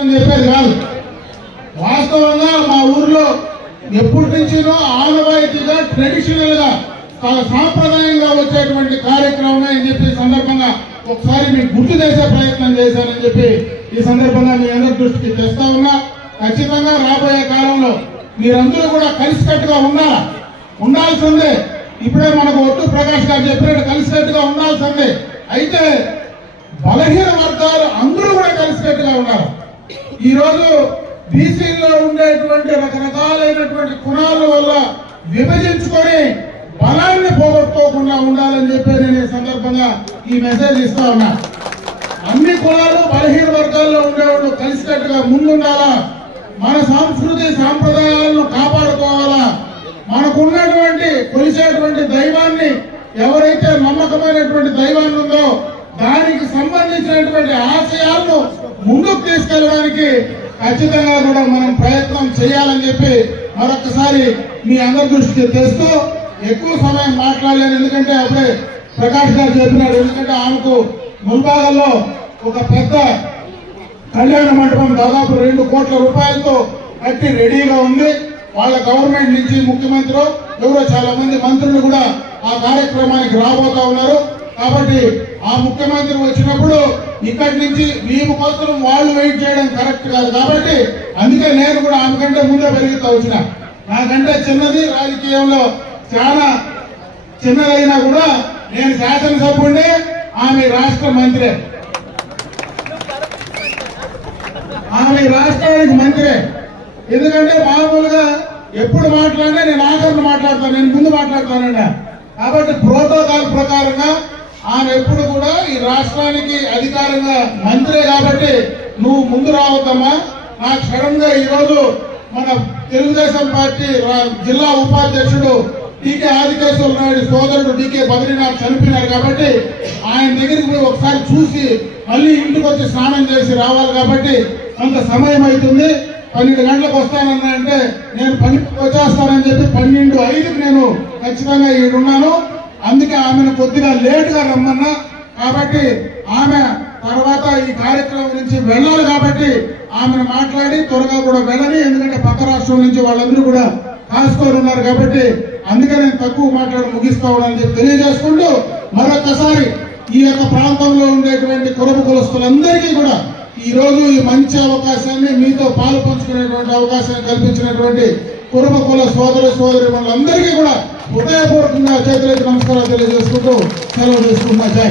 అని చెప్పేది కాదు. వాస్తవంగా మా ఊర్లో ఎప్పటి నుంచినో ఆనవాయితీగా ట్రెడిషనల్ గా చాలా సాంప్రదాయంగా వచ్చేటువంటి కార్యక్రమం అని చెప్పి సందర్భంగా ఒకసారి మీకు గుర్తు చేసే ప్రయత్నం చేశానని చెప్పి ఈ సందర్భంగా మీ అందరి దృష్టికి తెస్తా ఉన్నా. ఖచ్చితంగా రాబోయే కాలంలో మీరందరూ కూడా కలిసికట్టుగా ఉండాల్సిందే. ఇప్పుడే మనకు ఒట్టు ప్రకాష్ గారు చెప్పినట్టు కలిసికట్టుగా ఉండాల్సిందే. అయితే బలహీన వర్గాలు అందరూ కూడా కలిసికట్టుగా ఉన్నారు. ఈ రోజు బీసీలో ఉండేటువంటి రకరకాలైనటువంటి కులాల వల్ల విభజించుకొని బలాన్ని పోగొట్టుకోకుండా ఉండాలని చెప్పి నేను ఈ సందర్భంగా ఈ మెసేజ్ ఇస్తా ఉన్నా. అన్ని కులాలు బలహీన వర్గాల్లో ఉండేవాళ్ళు కలిసికట్టుగా ముందుండాలా, మన సంస్కృతి సాంప్రదాయాలను కాపాడుకోవాలా, మనకున్నటువంటి కొలిసేటువంటి దైవాన్ని ఎవరైతే నమ్మకమైనటువంటి దైవాన్ని ఉందో దానికి సంబంధించినటువంటి ఆశయాలను ముందుకు తీసుకెళ్ళడానికి ఖచ్చితంగా కూడా మనం ప్రయత్నం చేయాలని చెప్పి మరొకసారి మీ అందరి దృష్టికి తెస్తూ ఎక్కువ సమయం మాట్లాడలేను. ఎందుకంటే అప్పుడే ప్రకాష్ గారు చెప్పినాడు. ఎందుకంటే ఆమెకు ముల్బాగల్లో ఒక పెద్ద కళ్యాణ మండపం దాదాపు 2 కోట్ల రూపాయలతో కట్టి రెడీగా ఉంది. వాళ్ళ గవర్నమెంట్ నుంచి ముఖ్యమంత్రి ఎవరో చాలా మంది మంత్రులు కూడా ఆ కార్యక్రమానికి రాబోతా ఉన్నారు. కాబట్టి ఆ ముఖ్యమంత్రి వచ్చినప్పుడు ఇక్కడి నుంచి మేము కోసం వాళ్ళు వెయిట్ చేయడం కరెక్ట్ కాదు. కాబట్టి అందుకే నేను కూడా ఆమె కంటే ముందే పెరుగుతూ వచ్చిన. నాకంటే చిన్నది, రాజకీయంలో చాలా చిన్నదైనా కూడా నేను శాసనసభ్యుడిని, ఆమె రాష్ట్ర మంత్రి, ఆమె రాష్ట్రానికి మంత్రి. ఎందుకంటే మామూలుగా ఎప్పుడు మాట్లాడినా నేను ఆఖరిని మాట్లాడతాను, నేను ముందు మాట్లాడతానండి. కాబట్టి ప్రోటోకాల్ ప్రకారంగా ఆమె ఎప్పుడు కూడా ఈ రాష్ట్రానికి అధికారంగా మంత్రే కాబట్టి నువ్వు ముందు రావద్దమ్మా. నాకు సడన్ గా ఈరోజు మన తెలుగుదేశం పార్టీ జిల్లా ఉపాధ్యక్షుడు టీకే ఆదికేశ్వర నాయుడు సోదరుడు టీకే బద్రీనాథ్ చనిపోయినారు. కాబట్టి ఆయన దగ్గరికి పోయి ఒకసారి చూసి మళ్ళీ ఇంటికి వచ్చి స్నానం చేసి రావాలి. కాబట్టి కొంత సమయం అవుతుంది. 12 గంటలకు వస్తానన్నా అంటే నేను 12కి వచ్చేస్తానని చెప్పి 12:05కి నేను ఖచ్చితంగా ఈడున్నాను. అందుకే ఆమెను కొద్దిగా లేటుగా రమ్మన్నా. కాబట్టి ఆమె తర్వాత ఈ కార్యక్రమం నుంచి వెళ్ళాలి. కాబట్టి ఆమెను మాట్లాడి త్వరగా కూడా వెళ్ళని, ఎందుకంటే పక్క రాష్ట్రం నుంచి వాళ్ళందరూ కూడా కాసుకొని ఉన్నారు. కాబట్టి అందుకే నేను తక్కువ మాట్లాడి ముగిస్తా ఉన్నానని చెప్పి తెలియజేసుకుంటూ మరొకసారి ఈ యొక్క ప్రాంతంలో ఉండేటువంటి కులపు కులస్తులందరికీ కూడా ఈ రోజు ఈ మంచి అవకాశాన్ని మీతో పాలు పంచుకునేటువంటి అవకాశాన్ని కల్పించినటువంటి కుటుంబ కుల సోదరి వాళ్ళందరికీ కూడా హృదయపూర్వకంగా చేతులెత్తి నమస్కారాలు తెలియజేసుకుంటూ సెలవు తీసుకుంటున్నా. జై